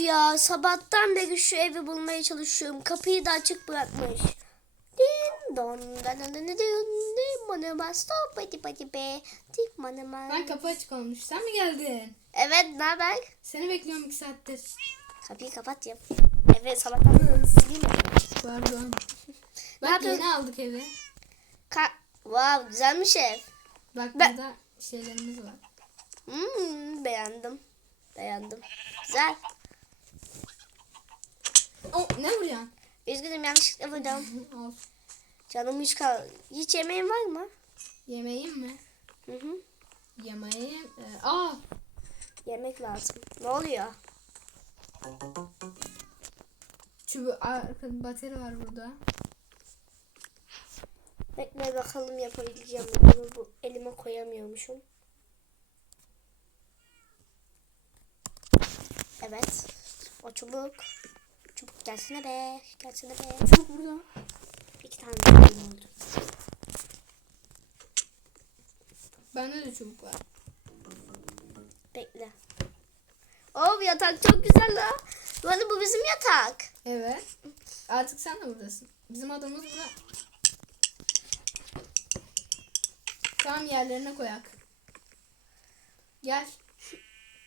ya sabahtan beri şu evi bulmaya çalışıyorum. Kapıyı da açık bırakmış. Din don din manama stop pati pati be. Tik manama. Ben kapı açık olmuş. Sen mi geldin? Evet ne haber? Seni bekliyorum iki saattir. Kapıyı kapat ya. Evet sabahtan beri sileyim mi? Pardon. Bak yeni aldık evi. Ka wow güzelmiş ev. Bak Ben- burada şeylerimiz var. Hmm, beğendim. Beğendim. Güzel. Oh, ne vuruyorsun? Üzgünüm yanlışlıkla vurdum. Al. Canım hiç kal. Hiç yemeğin var mı? Yemeğim mi? Hı hı. Yemeğim. Ee, aa. Yemek lazım. Ne oluyor? Çubuğu arkada bateri var burada. Bekle bakalım yapabileceğim. Bunu bu elime koyamıyormuşum. Evet. O çubuk. Çubuk gelsene be. Gelsene be. Çubuk burada. İki tane çubuğum oldu. Bende de çubuk var. Bekle. Oh yatak çok güzel la. Bu arada bu bizim yatak. Evet. Artık sen de buradasın. Bizim adamız burada. Tamam yerlerine koyak. Gel.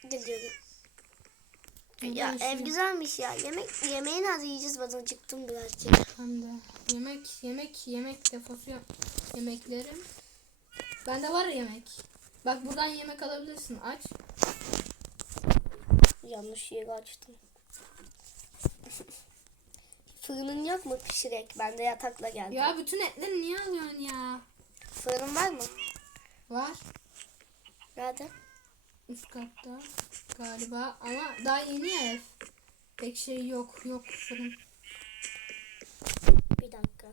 Geliyorum. Ya ev güzelmiş ya. Yemek yemeği nasıl yiyeceğiz? Ben acıktım birazcık. Hem de yemek, yemek, yemek defosu yap- yemeklerim. Bende var yemek. Bak buradan yemek alabilirsin. Aç. Yanlış yeri açtım. Fırının yok mu pişirek? Ben de yatakla geldim. Ya bütün etleri niye alıyorsun ya? Fırın var mı? Var. Nerede? Üst katta galiba ama daha yeni ev. Pek şey yok. Yok fırın. Bir dakika.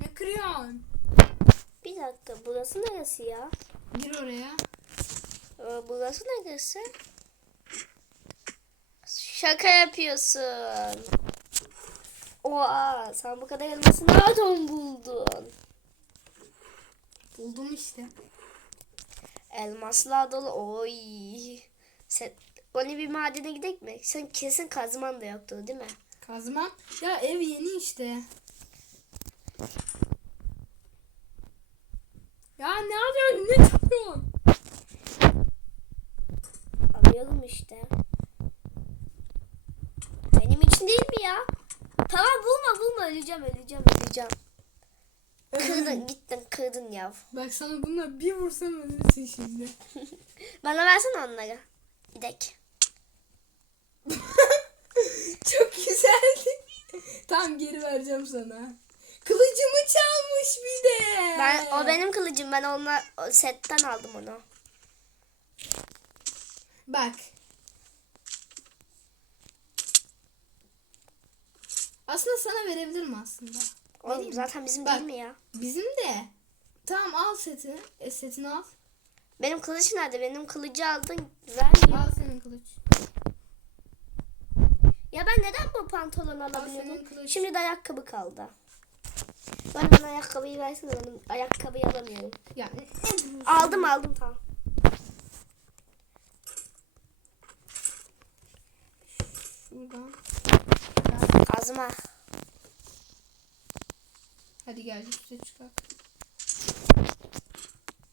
Ne kırıyorsun? Bir dakika. Burası neresi ya? Gir oraya. Ee, burası neresi? Şaka yapıyorsun. Oha sen bu kadar elması nereden buldun? Buldum işte. Elmaslar dolu. Oy. Sen, onu bir madene gidelim mi? Sen kesin kazman da yoktu değil mi? Kazmam. Ya ev yeni işte. Ya ne yapıyorsun? Ne yapıyorsun? Arıyorum işte. Benim için değil mi ya? Tamam bulma bulma öleceğim öleceğim öleceğim. Kırdın gittin kırdın yav. Bak sana bununla bir vursam ölürsün şimdi. Bana versene onları. Gidek. Çok güzeldi. Tamam geri vereceğim sana. Kılıcımı çalmış bir de. Ben o benim kılıcım. Ben onunla o setten aldım onu. Bak. Aslında sana verebilirim aslında. Oğlum zaten bizim Bak. değil mi ya? Bizim de. Tamam al setini. E, setini al. Benim kılıç nerede? Benim kılıcı aldın. Vermiyor. Al senin kılıç. Ya ben neden bu pantolonu senin alabiliyordum? Şimdi de ayakkabı kaldı. Ben bana ayakkabıyı versene. Benim ayakkabıyı alamıyorum. Yani Aldım aldım tamam. şuradan. Kazma. Hadi gel üstüne çıkar.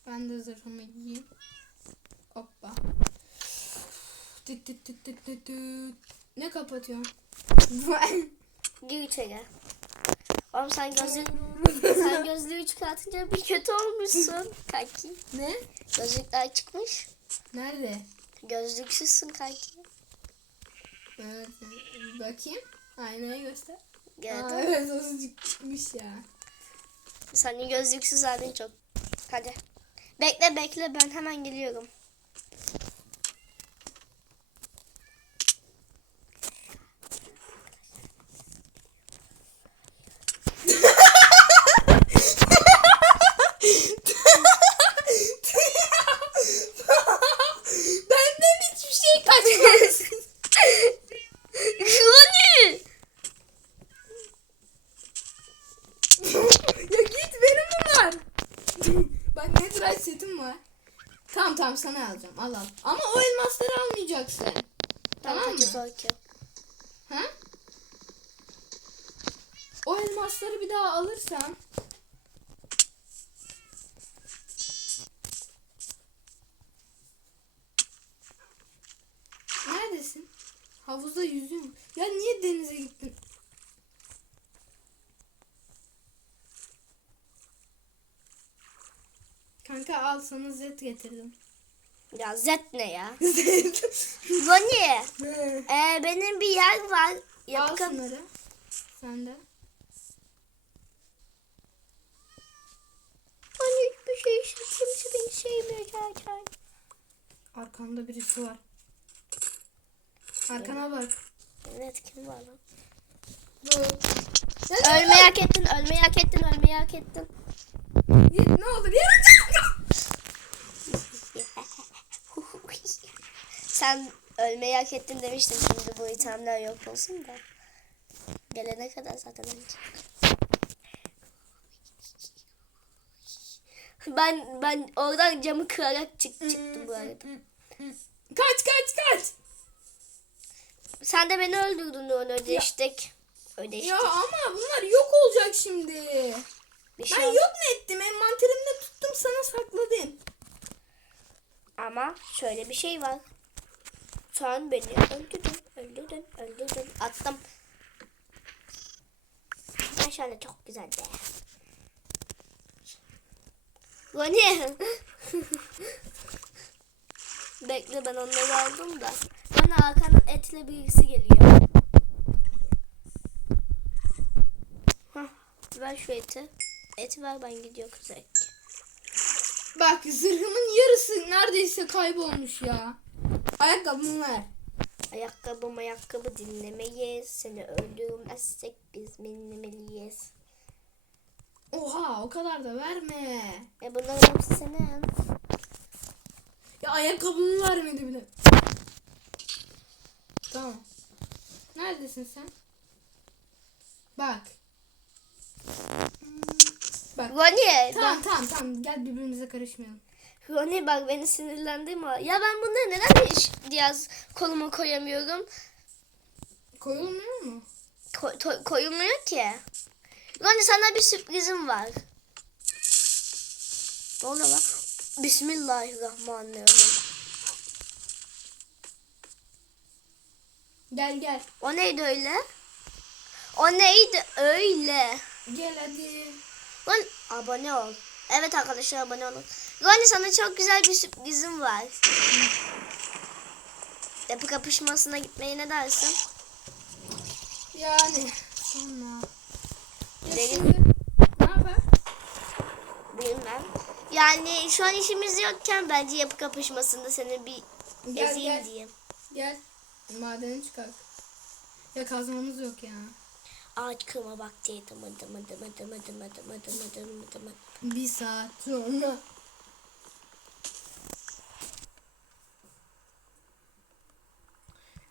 Ben de zırhımı giyeyim. Hoppa. Tıt tıt tıt tıt tıt tıt. Ne kapatıyorsun? Gir içeri. Oğlum sen gözlüğü, sen gözlüğü çıkartınca bir kötü olmuşsun kanki. ne? Gözlükler çıkmış. Nerede? Gözlüksüzsün kanki. Evet. Bakayım. Aynaya göster. Gördün Aa, evet o çıkmış ya. Senin gözlüksüz halin çok. Hadi. Bekle bekle ben hemen geliyorum. Benden hiçbir şey kaçmaz. Roni! ya git benim bunlar. Bak ne tıraş setim var. Tamam tamam sana alacağım al al. Ama o elmasları almayacaksın. Tamam Tamam mı? Ha? O elmasları bir daha alırsam Neredesin? Havuzda yüzüyorum. Ya niye denize gittin? Kanka al sana zet getirdim. Ya Z ne ya? Roni. Ee, benim bir yer var. al Yapık şunları. Sen de. Hani hiçbir şey işte kimse beni sevmiyor zaten. Arkanda birisi var. Arkana bak. Evet kim var lan? Ölmeyi hak ettin, ölmeyi hak ettin, ölmeyi hak ettin. Ne olur yarın Sen ölmeyi hak ettin demiştin şimdi bu itemler yok olsun da. Gelene kadar zaten önce. Ben ben oradan camı kırarak çık, çıktım bu arada. Kaç kaç kaç. Sen de beni öldürdün onu ödeştik. Ödeştik. Ya ama bunlar yok olacak şimdi. Bir şey Ben yok mu ettim? Envanterimde tuttum sana sakladım. Ama şöyle bir şey var. Sen beni öldürdün, öldürdün, öldürdün. Attım. Şöyle çok güzel be. Roni. Bekle ben onları aldım da. Bana arkanın etle birisi geliyor. Hah, ver şu eti. Eti ver ben gidiyor kuzey. Bak zırhımın yarısı neredeyse kaybolmuş ya. Ayakkabımı ver. Ayakkabı ayakkabı dinlemeyiz. Seni öldürmezsek biz minnemeliyiz. Oha o kadar da verme. E bunların hepsi senin. Ya ayakkabımı vermedi bile. Tamam. Neredesin sen? Bak. Hmm, Bak. Roni Tamam tamam tamam gel birbirimize karışmayalım. Roni bak beni sinirlendirme. Ya ben bunları neden hiç Diyaz koluma koyamıyorum? Koyulmuyor mu? Ko- koyulmuyor ki. Roni sana bir sürprizim var. Ne oluyor lan? Bismillahirrahmanirrahim. Gel gel. O neydi öyle? O neydi öyle? Gel hadi. Lan abone ol. Evet arkadaşlar abone olun. Roni sana çok güzel bir sürprizim var. Yapı kapışmasına gitmeye ne dersin? Yani sonra. Ya Benim- şimdi ne yapar? Bilmem. Yani şu an işimiz yokken bence yapı kapışmasında seni bir Gel, ezeyim gel. diyeyim. Gel. Madeni çıkar. Ya kazmamız yok ya. Ağaç kırma vakti. Dıma dıma dıma dıma dıma dıma dıma dıma dıma. Bir saat sonra.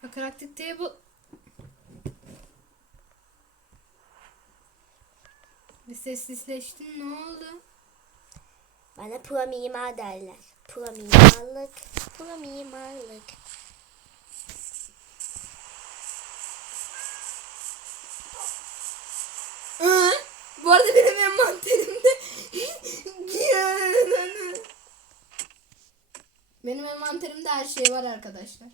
Ya crafting table. Bir sessizleştin ne oldu? Bana pro mimar derler. Pro mimarlık. Pro mimarlık. Bu arada benim envanterimde benim envanterimde her şey var arkadaşlar.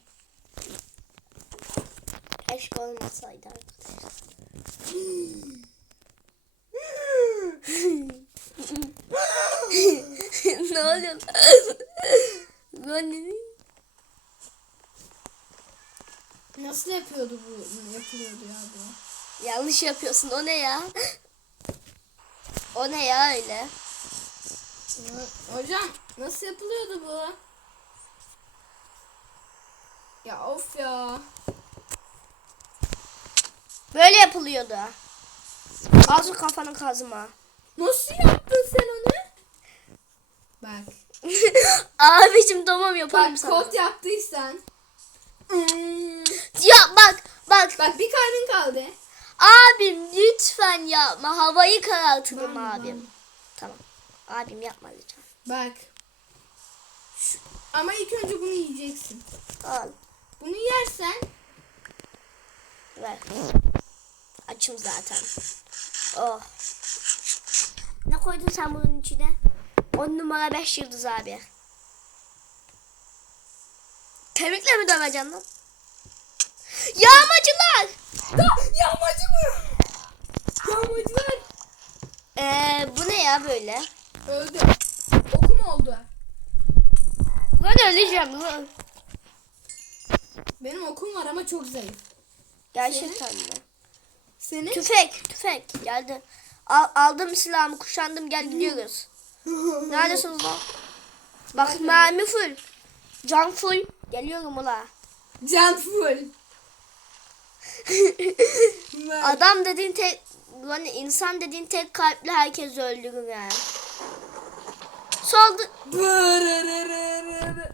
Keşke olmasaydı arkadaşlar. ne oluyor? Roni. Nasıl yapıyordu bu? Yapılıyordu ya bu. Yanlış yapıyorsun. O ne ya? O ne ya öyle? Hocam nasıl yapılıyordu bu? Ya of ya. Böyle yapılıyordu. Al şu kafanı kazma. Nasıl yaptın sen onu? Bak. Abicim tamam yaparım Bak sana. kod yaptıysan. Hmm. Ya bak bak Bak bir kalbin kaldı. Abim lütfen yapma. Havayı karartırım Bana, abim. Tamam. Abim yapma lütfen. Bak. Şu- Ama ilk önce bunu yiyeceksin. Al. Bunu yersen ver. Açım zaten. Oh. Ne koydun sen bunun içine? 10 numara 5 yıldız abi. Kemikle mi döveceksin lan? Yağmacılar! Yağmacı mı? Yağmacılar. Ee, bu ne ya böyle? Öldü. Okum oldu. Ben öleceğim lan. Benim okum var ama çok zayıf. Gerçekten mi? Senin? Tüfek, tüfek geldi. Al, aldım silahımı, kuşandım gel gidiyoruz. Neredesiniz lan? Bak mermi full. Can full. Geliyorum ula. Can full. Adam dediğin tek, yani insan dediğin tek kalple herkes öldürür yani. Soldu.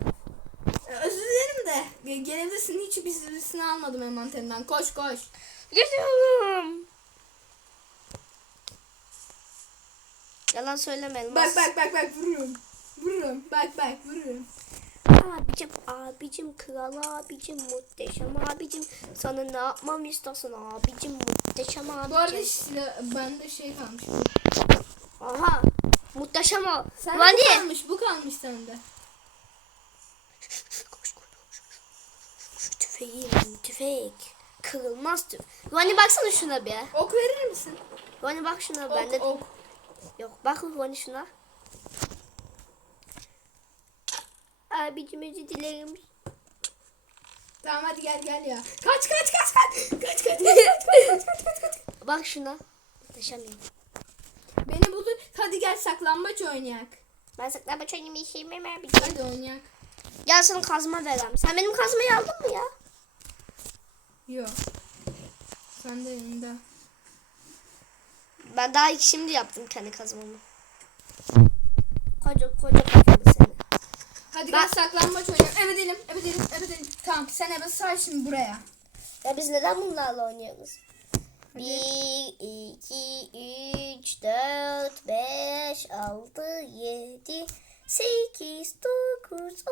Özür dilerim de ge- gelebilirsin hiç birisini almadım envanterinden. Koş koş. Gidiyorum. Yalan söylemeyelim. Bak bak bak bak vururum. Vururum. Bak bak vururum. Abicim, abicim, kral abicim, muhteşem abicim. Sana ne yapmam istersin abicim, muhteşem abicim. Bu arada silah, bende şey kalmış. Aha, muhteşem o. Sende Vani. bu kalmış. Bu kalmış sende. Koş, koş, koş. Şu tüfeği, tüfek. Kırılmaz tüfek. Vani baksana şuna bir. Ok verir misin? Vani bak şuna, Ok bende ok. yok. Bak Vani şuna. Abicim özür dilerim. Tamam hadi gel gel ya. Kaç kaç kaç kaç. Kaç kaç kaç kaç kaç kaç kaç kaç. Bak şuna. Ya. Beni buldu. Hadi gel saklambaç oynayak. Ben saklambaç oynamayı sevmem abicim. Hadi oynayak. Gel sana kazma verem. Sen benim kazmayı aldın mı ya? Yok. Sen de yanında. Ben daha ilk şimdi yaptım kendi kazmamı. Koca koca seni. Hadi Ben- gel saklambaç oynayalım. Eve edelim, eve edelim, eve edelim. Tamam sen eve say şimdi buraya. Ya biz neden bunlarla oynuyoruz? 1, 2, 3, 4, 5, 6, 7, 8, 9,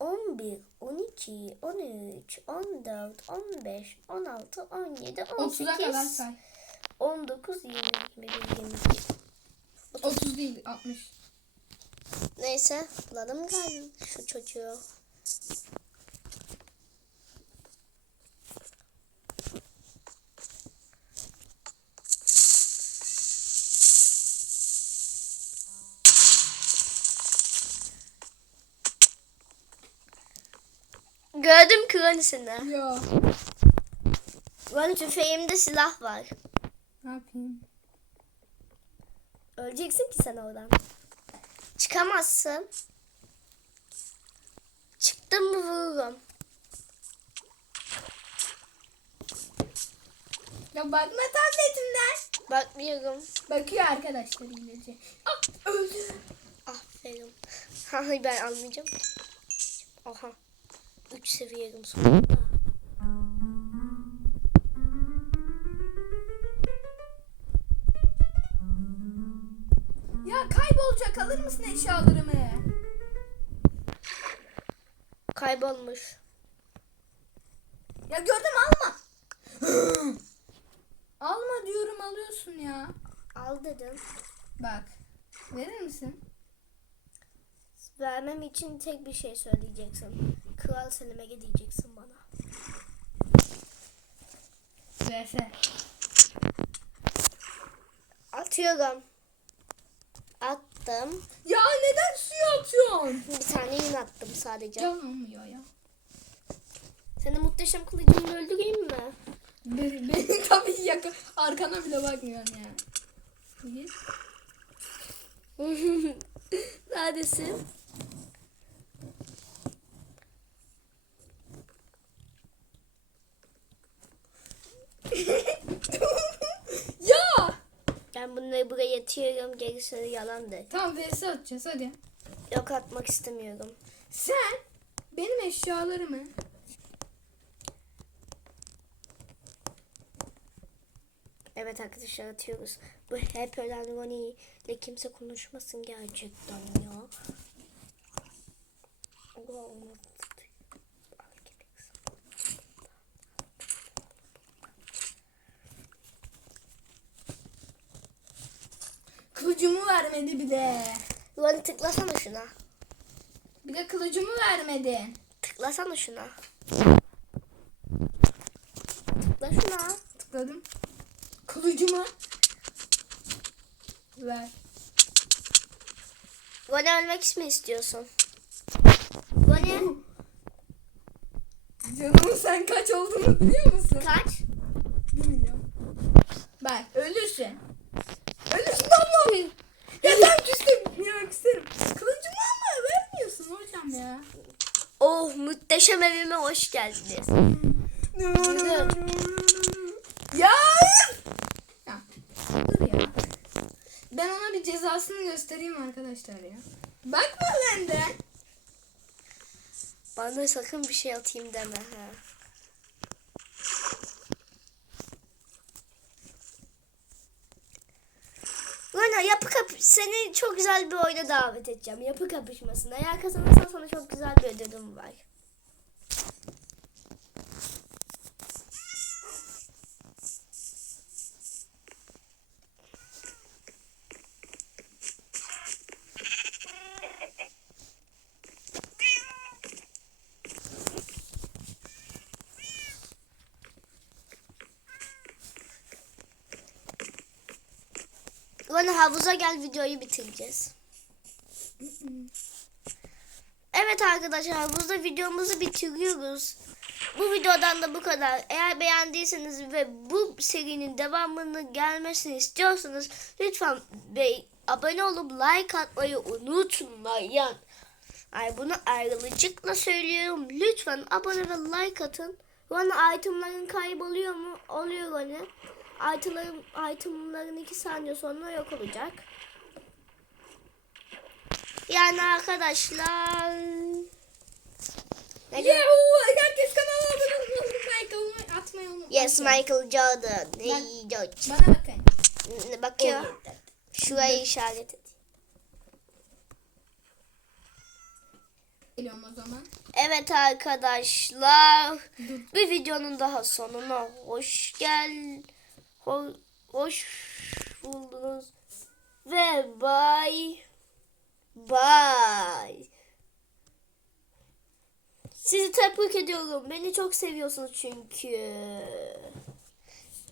10, 11, 12, 13, 14, 15, 16, 17, 30'a kadar 18, say. 19, 20, 21, 22. 30 değil, 60. Neyse bulalım galiba şu çocuğu. Gördüm kronisini. Yok. Benim tüfeğimde silah var. Ne yapayım? Öleceksin ki sen oradan. Çıkamazsın. Çıktın mı vururum. Ya bakma tabletimden. Bakmıyorum. Bakıyor arkadaşlar iyice. Ah, öldü. Aferin. Hayır ben almayacağım. Aha. Üç seviyem sonunda. Kaybolmuş. Ya gördüm alma. alma diyorum alıyorsun ya. Al dedim. Bak. Verir misin? Vermem için tek bir şey söyleyeceksin. Kral Selim'e gideceksin bana. VS. Atıyorum. Attım. Ya neden suya atıyorsun? Bir tane yün attım sadece. Can olmuyor ya. Seni muhteşem kılıcımla öldüreyim mi? Benim, benim tabii yakın. Arkana bile bakmıyorum ya. İyi. Neredesin? ya! Ben bunları buraya yatıyorum. Gerisi yalandır. Tamam VS atacağız hadi. Yok atmak istemiyorum. Sen benim eşyalarımı Evet arkadaşlar atıyoruz. Bu hep ölen Ronnie ile kimse konuşmasın gerçekten ya. Allah vermedi bir de. Roni tıklasana şuna. Bir de kılıcımı vermedi. Tıklasana şuna. Tıkla şuna. Tıkladım. Kılıcımı ver. Roni ölmek mi istiyorsun? Roni Canımın sen kaç olduğunu biliyor musun? kaç? Bilmiyorum. Bak. Ölürsün ama. ya sen isterim. Kılıcımı ama vermiyorsun hocam ya. Oh muhteşem evime hoş geldiniz. ya. ya. Dur ya. Ben ona bir cezasını göstereyim arkadaşlar ya. Bakma benden. Bana sakın bir şey atayım deme ha. Rona yapı kapı seni çok güzel bir oyuna davet edeceğim. Yapı kapışmasına. Eğer kazanırsan sana çok güzel bir ödülüm var. Rona havuza gel videoyu bitireceğiz. Evet arkadaşlar havuzda videomuzu bitiriyoruz. Bu videodan da bu kadar. Eğer beğendiyseniz ve bu serinin devamını gelmesini istiyorsanız lütfen abone olup like atmayı unutmayın. Ay bunu ayrılıcıkla söylüyorum. Lütfen abone ve like atın. Bana itemların kayboluyor mu? Oluyor Roni. Itemların, itemların iki saniye sonra yok olacak. Yani arkadaşlar... Ne? Yahoo! Herkes kanala abone like olmayı, atmayı unutmayın. Yes Michael Jordan. Ben- George. Bana bakın. Bakıyor. Şurayı işaret et. Geliyorum o zaman. Evet arkadaşlar. Bir videonun daha sonuna hoş gel. Ho- hoş buldunuz. Ve bye. Bye. Sizi tebrik ediyorum. Beni çok seviyorsunuz çünkü.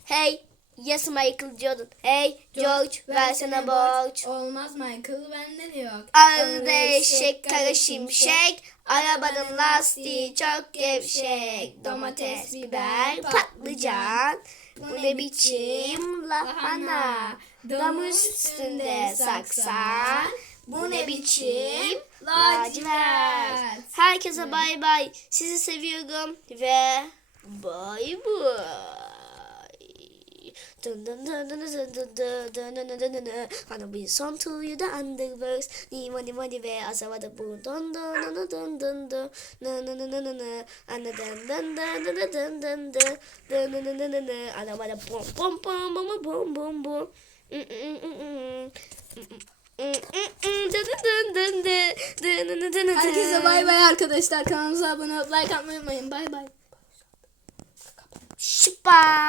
Hey. Yes Michael Jordan. Hey George versene borç. Olmaz Michael bende de yok. Arada eşek kara şimşek Arabanın lastiği çok gevşek Domates, biber, patlıcan Bu ne biçim? Lahana. Dam üstünde saksan. Bu ne biçim? Lacivert. Herkese bay bay. Sizi seviyorum ve bay bay Dun dun dun dun dun dun dun dun dun dun dun dun dun. Be some to you the underverse. Ni money money ve asava da bu dun dun dun dun dun dun na na na na na ana dun dun dun dun dun dun dun dun dun dun dun dun dun dun ana bana bum bum bum bum bum bum bum Mm, mm, mm, mm. Dun dun dun dun dun. Dun dun dun dun dun. Herkese bay bay arkadaşlar. Kanalımıza abone olup like atmayı unutmayın. Bay bay. Şıpa.